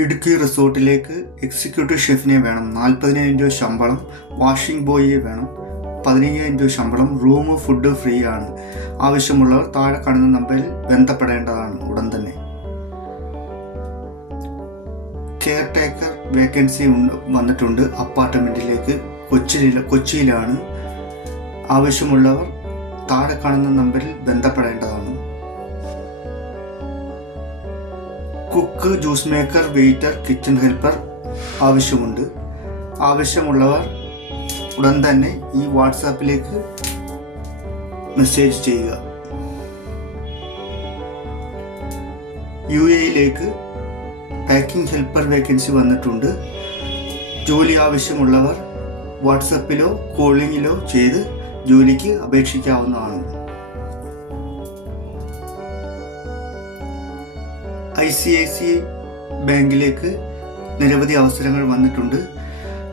Idukki റിസോർട്ടിലേക്ക് executive ഷെഫിനെ വേണം. 40,000 രൂപ ശമ്പളം. വാഷിംഗ് ബോയിയെ വേണം. 15,000 രൂപ ശമ്പളം. റൂം ഫുഡ് ഫ്രീ ആണ്. ആവശ്യമുള്ളവർ താഴെ കാണുന്ന നമ്പറിൽ ബന്ധപ്പെടേണ്ടതാണ് ഉടൻ തന്നെ. കെയർ ടേക്കർ വേക്കൻസി വന്നിട്ടുണ്ട് അപ്പാർട്ട്മെൻറ്റിലേക്ക്. കൊച്ചിയിലാണ്. ആവശ്യമുള്ളവർ താഴെ കാണുന്ന നമ്പറിൽ ബന്ധപ്പെടേണ്ടതാണ്. Cook, juice maker, waiter, kitchen helper ആവശ്യമുണ്ട്. ആവശ്യമുള്ളവർ ഉടൻ തന്നെ ഈ വാട്സാപ്പിലേക്ക് മെസ്സേജ് ചെയ്യുക. UAE പാക്കിംഗ് ഹെൽപ്പർ വേക്കൻസി വന്നിട്ടുണ്ട്. ജോലി ആവശ്യമുള്ളവർ വാട്സാപ്പിലോ കോളിങ്ങിലോ ചെയ്ത് ജോലിക്ക് അപേക്ഷിക്കാവുന്നതാണ്. ICICI ബാങ്കിലേക്ക് നിരവധി അവസരങ്ങൾ വന്നിട്ടുണ്ട്.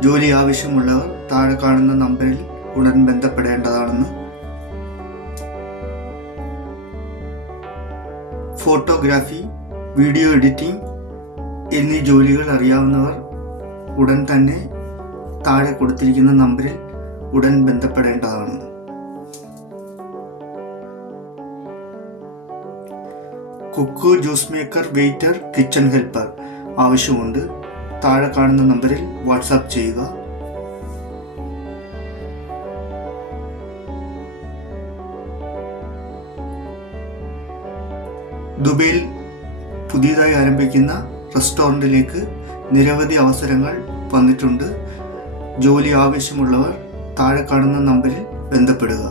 ജോലി ആവശ്യമുള്ളവർ താഴെ കാണുന്ന നമ്പറിൽ ഉടൻ ബന്ധപ്പെടേണ്ടതാണെന്ന്. ഫോട്ടോഗ്രാഫി, വീഡിയോ എഡിറ്റിംഗ് എന്നീ ജോലികൾ അറിയാവുന്നവർ ഉടൻ തന്നെ താഴെ കൊടുത്തിരിക്കുന്ന നമ്പറിൽ ഉടൻ ബന്ധപ്പെടേണ്ടതാണ്. Cook, juice maker, waiter, kitchen helper ആവശ്യമുണ്ട്. താഴെ കാണുന്ന നമ്പറിൽ വാട്സാപ്പ് ചെയ്യുക. ദുബൈയിൽ പുതിയതായി ആരംഭിക്കുന്ന റെസ്റ്റോറൻറ്റിലേക്ക് നിരവധി അവസരങ്ങൾ വന്നിട്ടുണ്ട്. ജോലി ആവശ്യമുള്ളവർ താഴെ കാണുന്ന നമ്പറിൽ ബന്ധപ്പെടുക.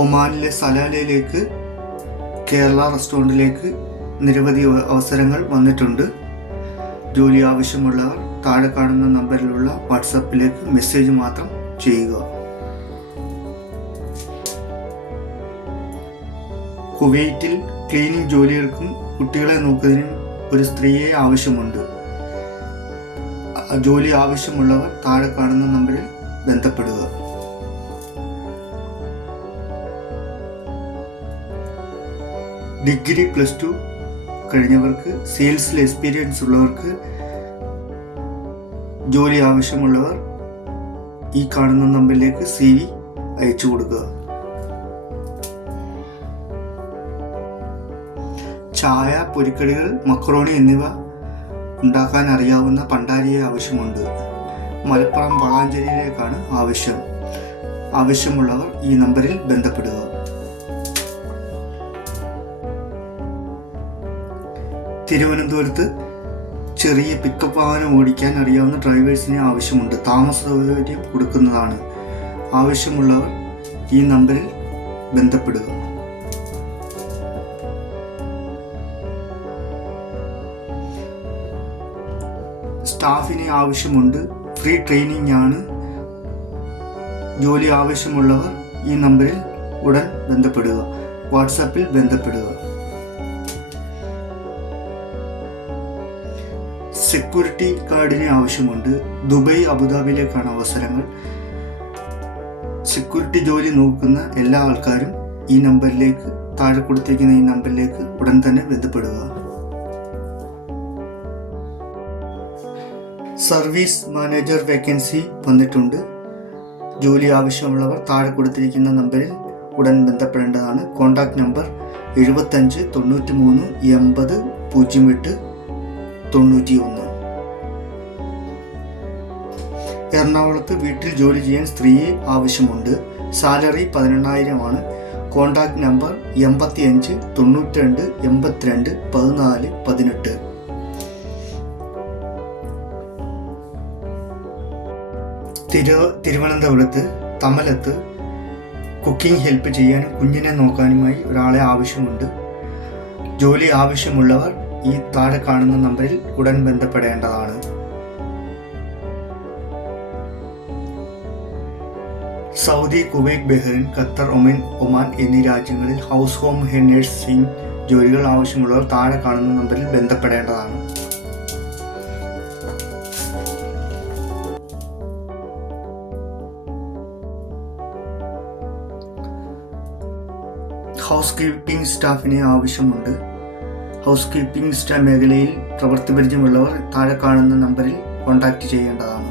ഒമാനിലെ സലാലയിലേക്ക് കേരള റെസ്റ്റോറൻറ്റിലേക്ക് നിരവധി അവസരങ്ങൾ വന്നിട്ടുണ്ട്. ജോലി ആവശ്യമുള്ളവർ താഴെ കാണുന്ന നമ്പറിലുള്ള വാട്സാപ്പിലേക്ക് മെസ്സേജ് മാത്രം ചെയ്യുക. കുവൈറ്റിൽ ക്ലീനിങ് ജോലികൾക്കും കുട്ടികളെ നോക്കുന്നതിനും ഒരു സ്ത്രീയെ ആവശ്യമുണ്ട്. ജോലി ആവശ്യമുള്ളവർ താഴെ കാണുന്ന നമ്പറിൽ ബന്ധപ്പെടുക. ഡിഗ്രി +2 കഴിഞ്ഞവർക്ക്, സെയിൽസിൽ എക്സ്പീരിയൻസ് ഉള്ളവർക്ക്, ജോലി ആവശ്യമുള്ളവർ ഈ കാണുന്ന നമ്പറിലേക്ക് CV അയച്ചു കൊടുക്കുക. ചായ, പൊരിക്കടികൾ, മക്രോണി എന്നിവ ഉണ്ടാക്കാൻ അറിയാവുന്ന പണ്ടാരിയെ ആവശ്യമുണ്ട്. മലപ്പുറം വളാഞ്ചേരിയിലേക്കാണ് ആവശ്യമുള്ളവർ ഈ നമ്പറിൽ ബന്ധപ്പെടുക. തിരുവനന്തപുരത്ത് ചെറിയ പിക്കപ്പ് വാഹനം ഓടിക്കാൻ അറിയാവുന്ന ഡ്രൈവേഴ്സിനെ ആവശ്യമുണ്ട്. താമസ സൗകര്യം കൊടുക്കുന്നതാണ്. ആവശ്യമുള്ളവർ ഈ നമ്പറിൽ ബന്ധപ്പെടുക. സ്റ്റാഫിനെ ആവശ്യമുണ്ട്. ഫ്രീ ട്രെയിനിങ് ആണ്. ജോലി ആവശ്യമുള്ളവർ ഈ നമ്പറിൽ ഉടൻ ബന്ധപ്പെടുക. വാട്സാപ്പിൽ ബന്ധപ്പെടുക. സെക്യൂരിറ്റി ഗാർഡിനെ ആവശ്യമുണ്ട്. ദുബൈ, അബുദാബിയിലേക്കാണ് അവസരങ്ങൾ. സെക്യൂരിറ്റി ജോലി നോക്കുന്ന എല്ലാ ആൾക്കാരും ഈ നമ്പറിലേക്ക്, താഴെ കൊടുത്തിരിക്കുന്ന ഈ നമ്പറിലേക്ക് ഉടൻ തന്നെ ബന്ധപ്പെടുക. സർവീസ് മാനേജർ വേക്കൻസി വന്നിട്ടുണ്ട്. ജോലി ആവശ്യമുള്ളവർ താഴെ കൊടുത്തിരിക്കുന്ന നമ്പറിൽ ഉടൻ ബന്ധപ്പെടേണ്ടതാണ്. Contact number 75 93 80 08 91. എറണാകുളത്ത് വീട്ടിൽ ജോലി ചെയ്യാൻ സ്ത്രീയെ ആവശ്യമുണ്ട്. സാലറി 18,000 ആണ്. Contact number 85 92 82 14 18. തിരുവനന്തപുരത്ത് തമലത്ത് കുക്കിംഗ് ഹെൽപ്പ് ചെയ്യാനും കുഞ്ഞിനെ നോക്കാനുമായി ഒരാളെ ആവശ്യമുണ്ട്. ജോലി ആവശ്യമുള്ളവർ ഈ താഴെ കാണുന്ന നമ്പറിൽ ഉടൻ ബന്ധപ്പെടേണ്ടതാണ്. Saudi, Kuwait, Bahrain, Qatar, Oman എന്നീ രാജ്യങ്ങളിൽ ഹൗസ് ഹോം നഴ്സിംഗ് ജോലികൾ ആവശ്യമുള്ളവർ താഴെ കാണുന്ന നമ്പറിൽ ബന്ധപ്പെടേണ്ടതാണ്. ഹൗസ് കീപ്പിംഗ് സ്റ്റാഫിനെ ആവശ്യമുണ്ട്. ഹൗസ് കീപ്പിംഗ് മേഖലയിൽ പ്രവൃത്തി പരിചയമുള്ളവർ താഴെ കാണുന്ന നമ്പറിൽ കോൺടാക്റ്റ് ചെയ്യേണ്ടതാണ്.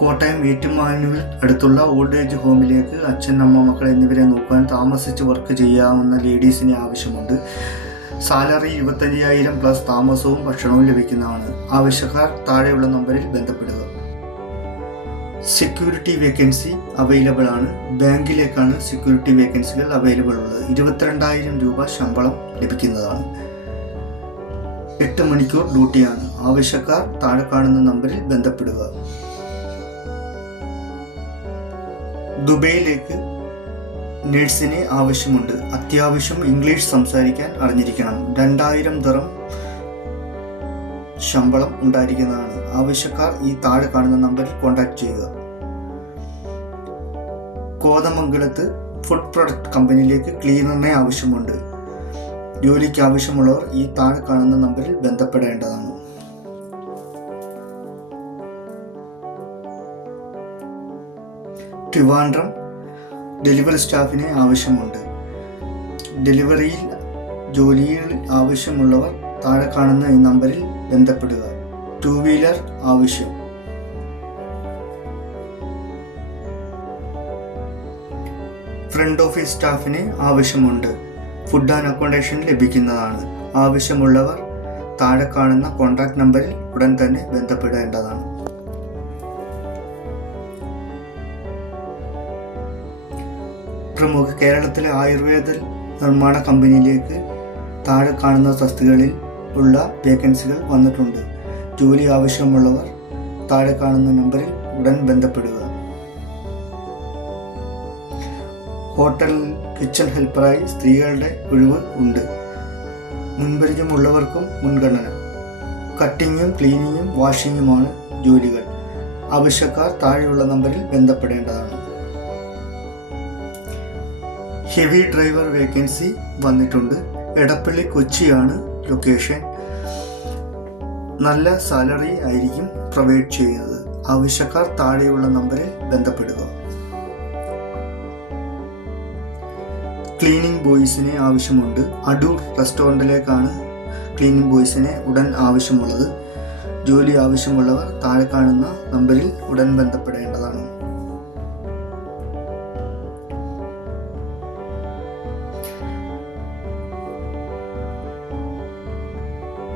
കോട്ടയം ഏറ്റുമാനൂരിൽ അടുത്തുള്ള ഓൾഡ് ഏജ് ഹോമിലേക്ക് അച്ഛൻ, അമ്മ, മക്കൾ എന്നിവരെ നോക്കാൻ താമസിച്ച് വർക്ക് ചെയ്യാവുന്ന ലേഡീസിനെ ആവശ്യമുണ്ട്. സാലറി 25,000 പ്ലസ് താമസവും ഭക്ഷണവും ലഭിക്കുന്നതാണ്. ആവശ്യക്കാർ താഴെയുള്ള നമ്പറിൽ ബന്ധപ്പെടുക. സെക്യൂരിറ്റി വേക്കൻസി അവൈലബിൾ ആണ്. ബാങ്കിലേക്കാണ് സെക്യൂരിറ്റി വേക്കൻസികൾ അവൈലബിൾ ഉള്ളത്. 22,000 രൂപ ശമ്പളം ലഭിക്കുന്നതാണ്. 8 മണിക്കൂർ ഡ്യൂട്ടിയാണ്. ആവശ്യക്കാർ താഴെ കാണുന്ന നമ്പറിൽ ബന്ധപ്പെടുക. ദുബൈയിലേക്ക് നഴ്സിനെ ആവശ്യമുണ്ട്. അത്യാവശ്യം ഇംഗ്ലീഷ് സംസാരിക്കാൻ അറിഞ്ഞിരിക്കണം. 2,000 ദിർഹം ശമ്പളം ഉണ്ടായിരിക്കുന്നതാണ്. ആവശ്യക്കാർ ഈ താഴെ കാണുന്ന നമ്പറിൽ കോൺടാക്ട് ചെയ്യുക. കോതമംഗലത്ത് ഫുഡ് പ്രൊഡക്റ്റ് കമ്പനിയിലേക്ക് ക്ലീനറിനെ ആവശ്യമുണ്ട്. ജോലിക്ക് ആവശ്യമുള്ളവർ ഈ താഴെ കാണുന്ന നമ്പറിൽ ബന്ധപ്പെടേണ്ടതാണ്. ട്രിവാൻഡ്രം ഡെലിവറി സ്റ്റാഫിനെ ആവശ്യമുണ്ട്. ഡെലിവറിയിൽ ജോലിയിൽ ആവശ്യമുള്ളവർ താഴെ കാണുന്ന ഈ നമ്പറിൽ ബന്ധപ്പെടുക. 2 വീലർ ആവശ്യം. ഫ്രണ്ട് ഓഫീസ് സ്റ്റാഫിനെ ആവശ്യമുണ്ട്. ഫുഡ് ആൻഡ് അക്കോമഡേഷൻ ലഭിക്കുന്നതാണ്. ആവശ്യമുള്ളവർ താഴെ കാണുന്ന കോൺടാക്ട് നമ്പറിൽ ഉടൻ തന്നെ ബന്ധപ്പെടേണ്ടതാണ്. പ്രമുഖ കേരളത്തിലെ ആയുർവേദ നിർമ്മാണ കമ്പനിയിലേക്ക് താഴെ കാണുന്ന തസ്തികകളിൽ ഉള്ള വേക്കൻസികൾ വന്നിട്ടുണ്ട്. ജോലി ആവശ്യമുള്ളവർ താഴെ കാണുന്ന നമ്പറിൽ ഉടൻ ബന്ധപ്പെടുക. ഹോട്ടൽ കിച്ചൺ ഹെൽപ്പറായി സ്ത്രീകളുടെ ഒഴിവ് ഉണ്ട്. മുൻപരിചയമുള്ളവർക്കും മുൻഗണന. കട്ടിങ്ങും ക്ലീനിങ്ങും വാഷിങ്ങുമാണ് ജോലികൾ. ആവശ്യക്കാർ താഴെയുള്ള നമ്പറിൽ ബന്ധപ്പെടേണ്ടതാണ്. ഹെവി ഡ്രൈവർ വേക്കൻസി വന്നിട്ടുണ്ട്. എടപ്പള്ളി കൊച്ചിയാണ് ലൊക്കേഷൻ. നല്ല സാലറി ആയിരിക്കും പ്രൊവൈഡ് ചെയ്യുന്നത്. ആവശ്യക്കാർ താഴെയുള്ള നമ്പറിൽ ബന്ധപ്പെടുക. ക്ലീനിങ് ബോയ്സിനെ ആവശ്യമുണ്ട്. അടൂർ റെസ്റ്റോറൻറ്റിലേക്കാണ് ക്ലീനിങ് ബോയ്സിനെ ഉടൻ ആവശ്യമുള്ളത്. ജോലി ആവശ്യമുള്ളവർ താഴെ കാണുന്ന നമ്പറിൽ ഉടൻ ബന്ധപ്പെടേണ്ടതാണ്.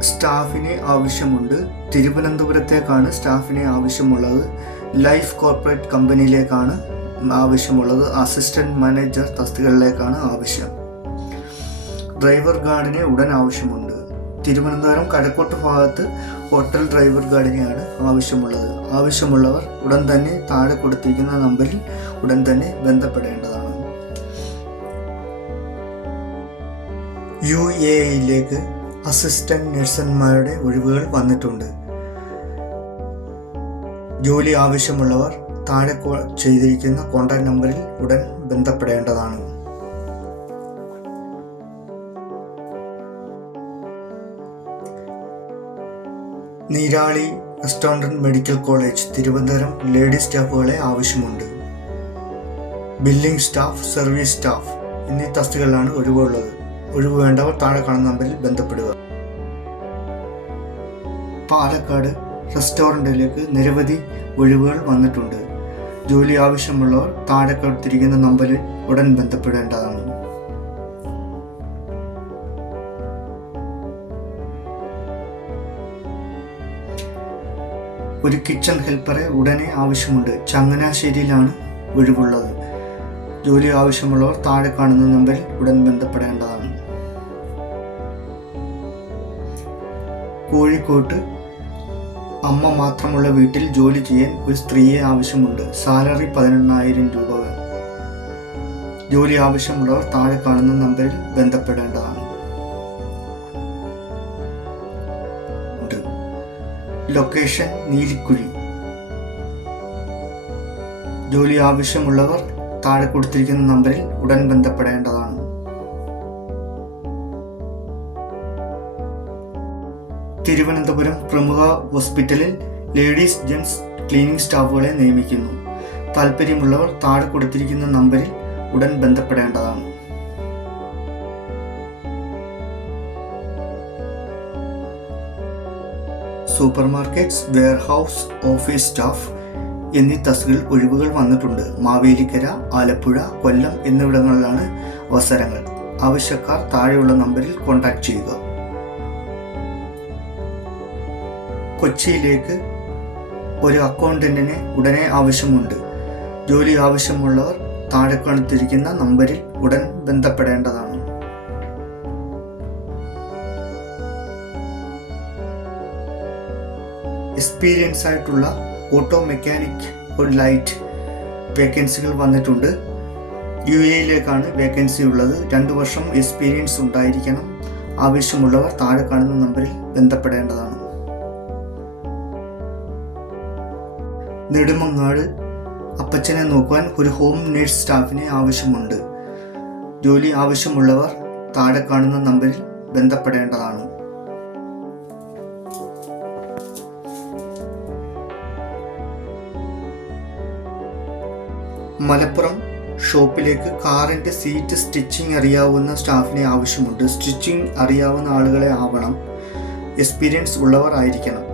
സ്റ്റാഫിനെ ആവശ്യമുണ്ട്. തിരുവനന്തപുരത്തേക്കാണ് സ്റ്റാഫിനെ ആവശ്യമുള്ളത്. ലൈഫ് കോർപ്പറേറ്റ് കമ്പനിയിലേക്കാണ് ആവശ്യമുള്ളത്. അസിസ്റ്റന്റ് മാനേജർ തസ്തികകളിലേക്കാണ് ആവശ്യം. ഡ്രൈവർ ഗാർഡിനെ ഉടൻ ആവശ്യമുണ്ട്. തിരുവനന്തപുരം കഴക്കൂട്ട് ഭാഗത്ത് ഹോട്ടൽ ഡ്രൈവർ ഗാർഡിനെയാണ് ആവശ്യമുള്ളത്. ആവശ്യമുള്ളവർ ഉടൻ തന്നെ താഴെ കൊടുത്തിരിക്കുന്ന നമ്പറിൽ ഉടൻ തന്നെ ബന്ധപ്പെടേണ്ടതാണ്. UAEയിലേക്ക് അസിസ്റ്റന്റ് നഴ്സന്മാരുടെ ഒഴിവുകൾ വന്നിട്ടുണ്ട്. ജോലി ആവശ്യമുള്ളവർ താഴെ ചെയ്തിരിക്കുന്ന കോൺടാക്ട് നമ്പറിൽ ഉടൻ ബന്ധപ്പെടേണ്ടതാണ്. Neerali restaurant medical college Thiruvananthapuram ladies സ്റ്റാഫുകളെ ആവശ്യമുണ്ട്. ബില്ലിംഗ് സ്റ്റാഫ്, സർവീസ് സ്റ്റാഫ് എന്നീ തസ്തികകളിലാണ് ഒഴിവുള്ളത്. ഒഴിവ് വേണ്ടവർ താഴെ കാണുന്ന നമ്പറിൽ ബന്ധപ്പെടുക. പാലക്കാട് റെസ്റ്റോറൻറ്റിലേക്ക് നിരവധി ഒഴിവുകൾ വന്നിട്ടുണ്ട്. ജോലി ആവശ്യമുള്ളവർ താഴെ കൊടുത്തിരിക്കുന്ന നമ്പറിൽ ഉടൻ ബന്ധപ്പെടേണ്ടതാണ്. ഒരു കിച്ചൺ ഹെൽപ്പറെ ഉടനെ ആവശ്യമുണ്ട്. ചങ്ങനാശ്ശേരിയിലാണ് ഒഴിവുള്ളത്. ജോലി ആവശ്യമുള്ളവർ താഴെ കാണുന്ന നമ്പറിൽ ഉടൻ ബന്ധപ്പെടേണ്ടതാണ്. കോഴിക്കോട്ട് അമ്മ മാത്രമുള്ള വീട്ടിൽ ജോലി ചെയ്യാൻ ഒരു സ്ത്രീയെ ആവശ്യമുണ്ട്. സാലറി 18,000 രൂപ. ജോലി ആവശ്യമുള്ളവർ താഴെ കാണുന്ന നമ്പറിൽ ബന്ധപ്പെടേണ്ടതാണ്. ലൊക്കേഷൻ നീലിക്കുഴി. ജോലി ആവശ്യമുള്ളവർ താഴെ കൊടുത്തിരിക്കുന്ന നമ്പറിൽ ഉടൻ ബന്ധപ്പെടേണ്ടതാണ്. തിരുവനന്തപുരം പ്രമുഖ ഹോസ്പിറ്റലിൽ ലേഡീസ് ജെൻസ് ക്ലീനിംഗ് സ്റ്റാഫുകളെ നിയമിക്കുന്നു. താല്പര്യമുള്ളവർ താഴെ കൊടുത്തിരിക്കുന്ന നമ്പറിൽ ഉടൻ ബന്ധപ്പെടേണ്ടതാണ്. Supermarkets, warehouse, office staff എന്നീ തസ്തികകളിൽ ഒഴിവുകൾ വന്നിട്ടുണ്ട്. മാവേലിക്കര, ആലപ്പുഴ, കൊല്ലം എന്നിവിടങ്ങളിലാണ് അവസരങ്ങൾ. ആവശ്യക്കാർ താഴെയുള്ള നമ്പറിൽ കോൺടാക്ട് ചെയ്യുക. കൊച്ചിയിലേക്ക് ഒരു അക്കൗണ്ടന്റിനെ ഉടനെ ആവശ്യമുണ്ട്. ജോലി ആവശ്യമുള്ളവർ താഴെ കാണിച്ചിരിക്കുന്ന നമ്പറിൽ ഉടൻ ബന്ധപ്പെടേണ്ടതാണ്. എക്സ്പീരിയൻസ് ആയിട്ടുള്ള ഓട്ടോ മെക്കാനിക് ഒരു ലൈറ്റ് വേക്കൻസികൾ വന്നിട്ടുണ്ട്. UAE-യിലേക്കാണ് വേക്കൻസി ഉള്ളത്. 2 വർഷം എക്സ്പീരിയൻസ് ഉണ്ടായിരിക്കണം. ആവശ്യമുള്ളവർ താഴെ കാണുന്ന നമ്പറിൽ ബന്ധപ്പെടേണ്ടതാണ്. നെടുമങ്ങാട് അപ്പച്ചനെ നോക്കുവാൻ ഒരു ഹോം നേഴ്സ് സ്റ്റാഫിനെ ആവശ്യമുണ്ട്. ജോലി ആവശ്യമുള്ളവർ താഴെ കാണുന്ന നമ്പറിൽ ബന്ധപ്പെടേണ്ടതാണ്. മലപ്പുറം ഷോപ്പിലേക്ക് കാറിൻ്റെ സീറ്റ് സ്റ്റിച്ചിങ് അറിയാവുന്ന സ്റ്റാഫിനെ ആവശ്യമുണ്ട്. സ്റ്റിച്ചിങ് അറിയാവുന്ന ആളുകളെ ആവണം. എക്സ്പീരിയൻസ് ഉള്ളവർ ആയിരിക്കണം.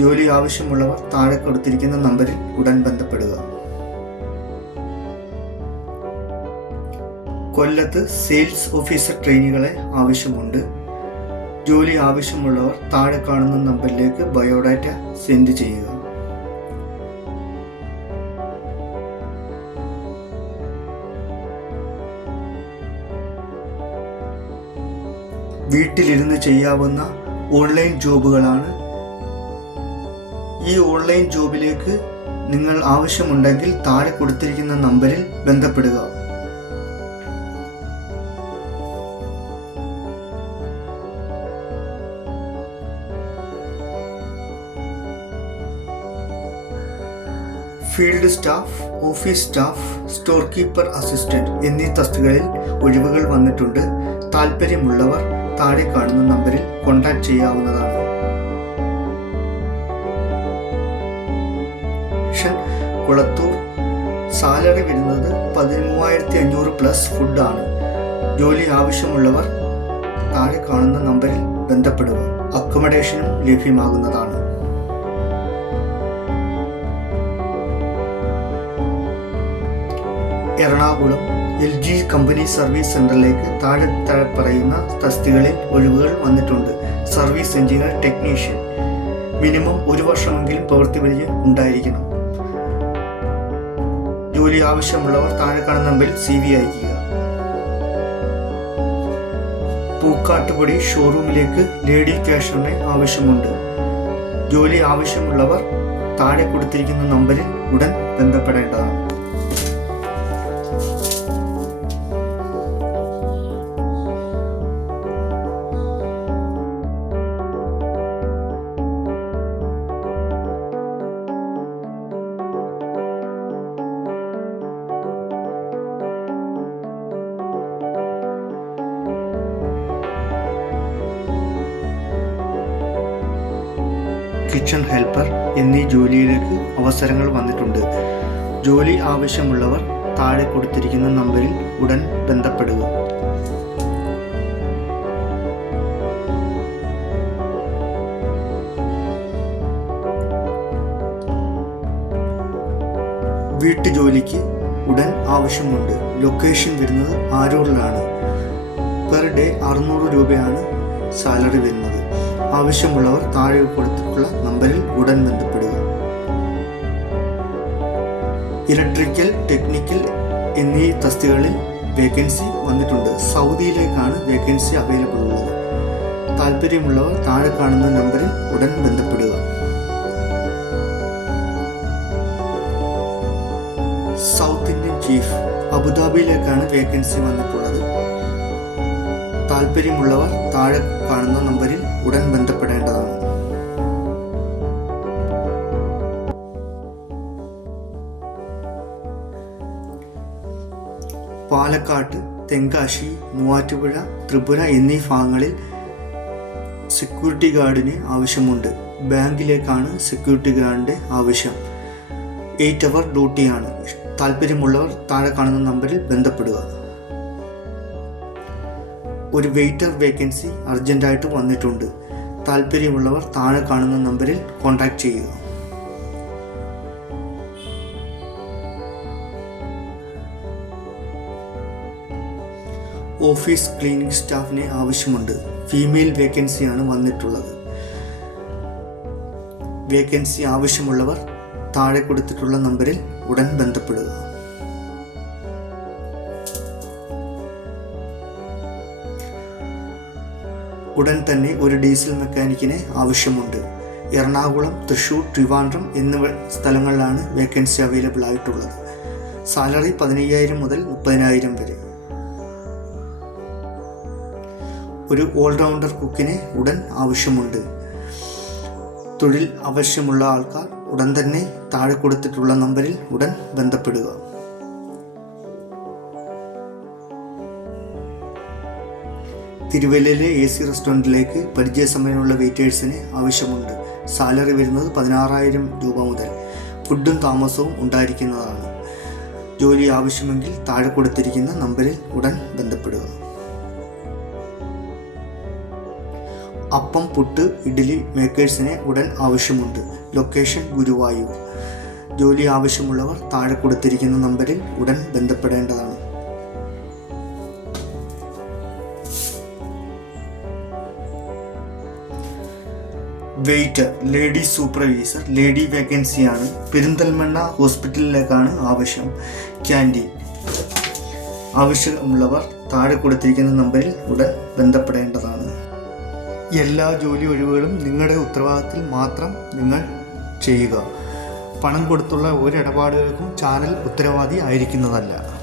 ജോലി ആവശ്യമുള്ളവർ താഴെ കൊടുത്തിരിക്കുന്ന നമ്പറിൽ ഉടൻ ബന്ധപ്പെടുക. കൊല്ലത്ത് സെയിൽസ് ഓഫീസർ ട്രെയിനികളെ ആവശ്യമുണ്ട്. ജോലി ആവശ്യമുള്ളവർ താഴെ കാണുന്ന നമ്പറിലേക്ക് ബയോഡാറ്റ സെൻഡ് ചെയ്യുക. വീട്ടിലിരുന്ന് ചെയ്യാവുന്ന ഓൺലൈൻ ജോബുകളാണ്. ഈ ഓൺലൈൻ ജോബിലേക്ക് നിങ്ങൾ ആവശ്യമുണ്ടെങ്കിൽ താഴെ കൊടുത്തിരിക്കുന്ന നമ്പറിൽ ബന്ധപ്പെടുക. Field staff, office staff, store keeper assistant എന്നീ തസ്തികകളിൽ ഒഴിവുകൾ വന്നിട്ടുണ്ട്. താല്പര്യമുള്ളവർ താഴെ കാണുന്ന നമ്പറിൽ കോൺടാക്ട് ചെയ്യാവുന്നതാണ്. കുളത്തൂർ സാലറി വരുന്നത് 13,500 പ്ലസ് ഫുഡാണ്. ജോലി ആവശ്യമുള്ളവർ താഴെ കാണുന്ന നമ്പറിൽ ബന്ധപ്പെടുക. അക്കോമഡേഷനും ലഭ്യമാകുന്നതാണ്. എറണാകുളം LG കമ്പനി സർവീസ് സെന്ററിലേക്ക് താഴെ പറയുന്ന തസ്തികകളിൽ ഒഴിവുകൾ വന്നിട്ടുണ്ട്. Service engineer technician. മിനിമം 1 വർഷമെങ്കിലും പ്രവൃത്തി പരിചയം ഉണ്ടായിരിക്കണം. ജോലി ആവശ്യമുള്ളവർ താഴെ കാണുന്ന നമ്പറിൽ CV അയക്കുക. പൂക്കാട്ടുപടി ഷോറൂമിലേക്ക് ലേഡി കാഷ്യറിനെ ആവശ്യമുണ്ട്. ജോലി ആവശ്യമുള്ളവർ താഴെ കൊടുത്തിരിക്കുന്ന നമ്പറിൽ ഉടൻ ബന്ധപ്പെടേണ്ടതാണ്. കിച്ചൺ ഹെൽപ്പർ എന്നീ ജോലിയിലേക്ക് അവസരങ്ങൾ വന്നിട്ടുണ്ട്. ജോലി ആവശ്യമുള്ളവർ താഴെ കൊടുത്തിരിക്കുന്ന നമ്പറിൽ ഉടൻ ബന്ധപ്പെടുക. വീട്ടുജോലിക്ക് ഉടൻ ആവശ്യമുണ്ട്. ലൊക്കേഷൻ വരുന്നത് ആരൂരിലാണ്. പെർ ഡേ 600 രൂപയാണ് സാലറി വരുന്നത്. ആവശ്യമുള്ളവർ താഴെ കൊടുത്തിട്ടുള്ള നമ്പറിൽ ഉടൻ ബന്ധപ്പെടുക. ഇലക്ട്രിക്കൽ, ടെക്നിക്കൽ എന്നീ തസ്തികകളിൽ വേക്കൻസി വന്നിട്ടുണ്ട്. സൗദിയിലേക്കാണ് വേക്കൻസി അവൈലബിൾ ഉള്ളത്. താല്പര്യമുള്ളവർ താഴെ കാണുന്ന നമ്പറിൽ ഉടൻ ബന്ധപ്പെടുക. സൗത്ത് ഇന്ത്യൻ ചീഫ് അബുദാബിയിലേക്കാണ് വേക്കൻസി വന്നിട്ടുള്ളത്. താല്പര്യമുള്ളവർ താഴെ കാണുന്ന നമ്പറിൽ ഉടൻ ബന്ധപ്പെടേണ്ടതാണ്. പാലക്കാട്, തെങ്കാശി, മൂവാറ്റുപുഴ, ത്രിപുര എന്നീ ഭാഗങ്ങളിൽ സെക്യൂരിറ്റി ഗാർഡിന് ആവശ്യമുണ്ട്. ബാങ്കിലേക്കാണ് സെക്യൂരിറ്റി ഗാർഡിൻ്റെ ആവശ്യം. 8 അവർ ഡ്യൂട്ടിയാണ്. താല്പര്യമുള്ളവർ താഴെ കാണുന്ന നമ്പറിൽ ബന്ധപ്പെടുക. ഒരു വെയിറ്റർ വേക്കൻസി അർജൻറ്റായിട്ട് വന്നിട്ടുണ്ട്. താല്പര്യമുള്ളവർ താഴെ കാണുന്ന നമ്പറിൽ കോൺടാക്റ്റ് ചെയ്യുക. ഓഫീസ് ക്ലീനിംഗ് സ്റ്റാഫിനെ ആവശ്യമുണ്ട്. ഫീമെയിൽ വേക്കൻസിയാണ് വന്നിട്ടുള്ളത്. വേക്കൻസി ആവശ്യമുള്ളവർ താഴെ കൊടുത്തിട്ടുള്ള നമ്പറിൽ ഉടൻ ബന്ധപ്പെടുക. ഉടൻ തന്നെ ഒരു ഡീസൽ മെക്കാനിക്കിനെ ആവശ്യമുണ്ട്. എറണാകുളം, തൃശ്ശൂർ, ട്രിവാൻഡ്രം എന്നിവ സ്ഥലങ്ങളിലാണ് വേക്കൻസി അവൈലബിൾ ആയിട്ടുള്ളത്. സാലറി 15,000 മുതൽ 30,000 വരെ. ഒരു ഓൾറൗണ്ടർ കുക്കിനെ ഉടൻ ആവശ്യമുണ്ട്. തൊഴിൽ ആവശ്യമുള്ള ആൾക്കാർ ഉടൻ തന്നെ താഴെ കൊടുത്തിട്ടുള്ള നമ്പറിൽ ഉടൻ ബന്ധപ്പെടുക. തിരുവല്ലയിലെ AC റെസ്റ്റോറൻറ്റിലേക്ക് പരിചയസമ്പന്നമുള്ള വെയിറ്റേഴ്സിന് ആവശ്യമുണ്ട്. സാലറി വരുന്നത് 16,000 രൂപ മുതൽ. ഫുഡും താമസവും ഉണ്ടായിരിക്കുന്നതാണ്. ജോലി ആവശ്യമെങ്കിൽ താഴെ കൊടുത്തിരിക്കുന്ന നമ്പറിൽ ഉടൻ ബന്ധപ്പെടുക. അപ്പം, പുട്ട്, ഇഡ്ഡലി മേക്കേഴ്സിനെ ഉടൻ ആവശ്യമുണ്ട്. ലൊക്കേഷൻ ഗുരുവായൂർ. ജോലി ആവശ്യമുള്ളവർ താഴെ കൊടുത്തിരിക്കുന്ന നമ്പറിൽ ഉടൻ ബന്ധപ്പെടേണ്ടതാണ്. വെയിറ്റർ, ലേഡി സൂപ്പർവൈസർ, ലേഡി വേക്കൻസിയാണ്. പെരിന്തൽമണ്ണ ഹോസ്പിറ്റലിലേക്കാണ് ആവശ്യം. ക്യാൻറ്റീൻ. ആവശ്യമുള്ളവർ താഴെ കൊടുത്തിരിക്കുന്ന നമ്പറിൽ ഉടൻ ബന്ധപ്പെടേണ്ടതാണ്. എല്ലാ ജോലി ഒഴിവുകളും നിങ്ങളുടെ ഉത്തരവാദിത്തത്തിൽ മാത്രം നിങ്ങൾ ചെയ്യുക. പണം കൊടുത്തുള്ള ഒരു ഇടപാടുകൾക്കും ചാനൽ ഉത്തരവാദി ആയിരിക്കുന്നതല്ല.